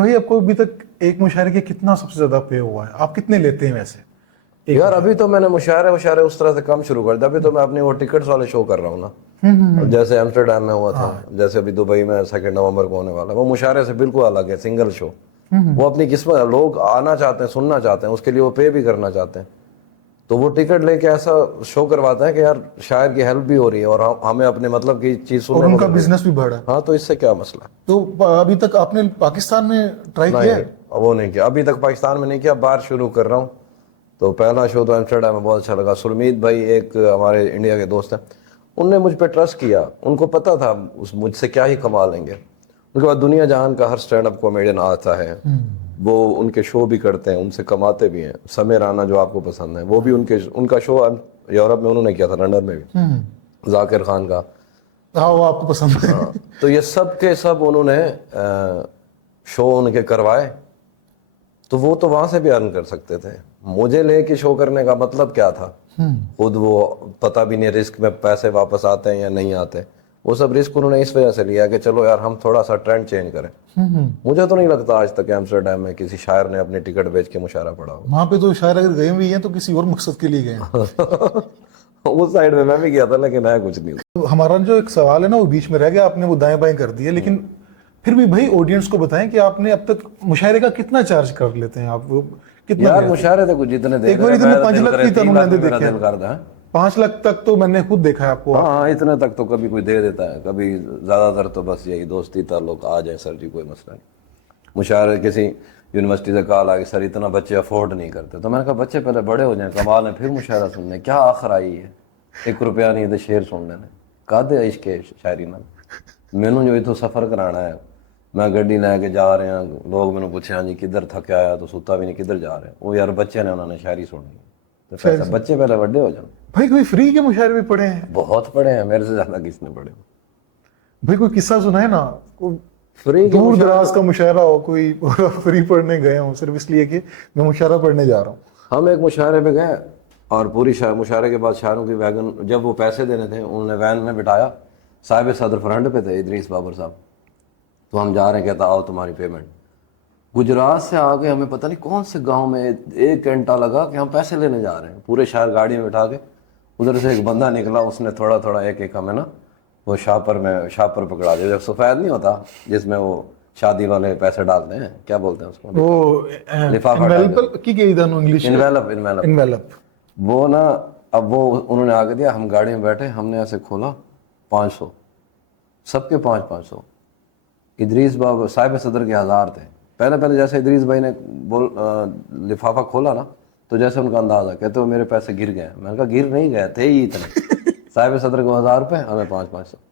भाई आपको अभी तक एक मुशायरे के कितना सबसे ज्यादा पे हुआ है? आप कितने लेते हैं वैसे यार अभी तो मैंने मुशायरे मुशायरे उस तरह से कम शुरू कर दिया। अभी तो मैं अपनी वो टिकट्स वाले शो कर रहा हूँ ना। अब जैसे एम्स्टर्डम में हुआ था, जैसे अभी दुबई में 2 नवंबर को होने वाला है, वो मुशायरे से बिल्कुल अलग है, सिंगल शो। वो अपनी किस्मत है, लोग आना चाहते हैं, सुनना चाहते हैं, उसके लिए वो पे भी करना चाहते हैं। तो वो टिकट लेके ऐसा शो करवाता है कि यार शायर की हेल्प भी हो रही है और हमें अपने मतलब की चीज और सुनने को उनका मिल रही है। बिजनेस भी बढ़ा। हाँ, तो इससे क्या मसला है? तो अभी तक आपने पाकिस्तान में ट्राई किया नहीं, है? वो नहीं किया अभी तक, पाकिस्तान में नहीं किया, बाहर शुरू कर रहा हूँ। तो पहला शो तो एम्स्टर्डम में बहुत अच्छा लगा। सुरमीत भाई एक हमारे इंडिया के दोस्त हैं, उनने मुझ पर ट्रस्ट किया। उनको पता था उस मुझसे क्या ही कमा लेंगे। उसके बाद दुनिया जहान का हर स्टैंड अप कॉमेडियन आता है, वो उनके शो भी करते हैं, उनसे कमाते भी हैं। समय राना जो आपको पसंद है, वो भी उनका शो यूरोप में उन्होंने किया था, लंदन में भी, जाकिर खान का। हाँ, वो आपको पसंद है। हाँ, तो ये सब के सब उन्होंने शो उनके करवाए। तो वो तो वहां से भी अर्न कर सकते थे। मुझे लेके शो करने का मतलब क्या था? खुद वो पता भी नहीं रिस्क में पैसे वापस आते हैं या नहीं आते। वो सब रिस्क उन्होंने इस वजह से लिया कि चलो यार हम थोड़ा सा ट्रेंड चेंज करें। मुझे तो नहीं लगता आज तक एम्स्टर्डम में किसी शायर ने अपनी टिकट बेच के मुशायरा पढ़ा हो। वहां पे तो शायर अगर गए भी हैं तो किसी और मकसद के लिए गए हैं। उस साइड में मैं भी गया था, लेकिन है कुछ नहीं। तो हमारा जो एक सवाल है ना वो बीच में रह गया, आपने वो दाएं बाएं कर दिया, लेकिन फिर भी भाई ऑडियंस को बताएं कि आपने अब तक मुशायरे का कितना चार्ज कर लेते हैं आप? वो कितना यार लेते हैं? मुशायरे थे कुछ जितने दे एक बार इतने 5 लाख की 3 लाख तनुने में मेरा देखे दिल करता है। 5 लाख तक तो मैंने खुद देखा है आपको। हाँ हाँ, इतने तक तो कभी कोई दे देता है, कभी ज्यादातर तो बस यही दोस्ती ताल्लुक, आ जाए सर जी कोई मसला नहीं। मुशायरे किसी यूनिवर्सिटी से कॉल आ कि सर इतना बच्चे अफोर्ड नहीं करते, तो मैंने कहा बच्चे पहले बड़े हो जाएं, कमाल है, फिर मुशायरा सुनने क्या आखिर आई है। 1 रुपया नहीं दे शेर सुनने ने कादे इश्क है शायरी ना। मैनू जो इतो सफर कराना है, मैं गड्डी लैके जा रहे हैं, लोग मैंने पूछे हाँ जी किधर थके आया, तो सुता भी नहीं, किधर जा रहे हैं, वो यार बच्चे ने उन्होंने शायरी सुननी है। तो पैसा बच्चे पहले बड़े हो जाए। भाई कोई फ्री के मुशायरे भी पढ़े हैं? बहुत पढ़े हैं, मेरे से ज्यादा किसने पढ़े। भाई कोई किस्सा सुनाए ना, कोई फ्री के दूर दराज का मुशायरा हो कोई, फ्री पढ़ने गए हो सिर्फ इसलिए कि मैं मुशायरा पढ़ने जा रहा हूँ। हम एक मुशायरे पे गए और पूरी मुशायरे के बाद शायरों की वैगन, जब वो पैसे देने थे उन्होंने वैन में बिठाया, साहिब सदर फ्रंट पे थे इदरीस बाबर साहब। तो हम जा रहे हैं, कहता आओ तुम्हारी पेमेंट। गुजरात से आके हमें पता नहीं कौन से गांव में 1 घंटा लगा कि हम पैसे लेने जा रहे हैं, पूरे शायर गाड़ी में बिठा के। उधर से एक बंदा निकला, उसने थोड़ा थोड़ा एक एक हमें ना वो शापर पकड़ा दिया, जब सफ़ेद नहीं होता जिसमें वो शादी वाले पैसे डालते हैं, क्या बोलते हैं उसको, वो लिफाफा एनवेलप की गई था इंग्लिश, इनवेलप इनवेलप एनवेलप। वो ना, अब वो उन्होंने आगे दिया, हम गाड़ी में बैठे, हमने ऐसे खोला 500, सबके 500। इदरीस बाबा साहिब सदर के 1000 थे। पहले पहले जैसे इदरीस भाई ने लिफाफा खोला ना, तो जैसे उनका अंदाजा, कहते वो मेरे पैसे गिर गए। मैंने कहा गिर नहीं गए थे ही इतने। साहिब सदर को 1000 रुपये, हमें 500।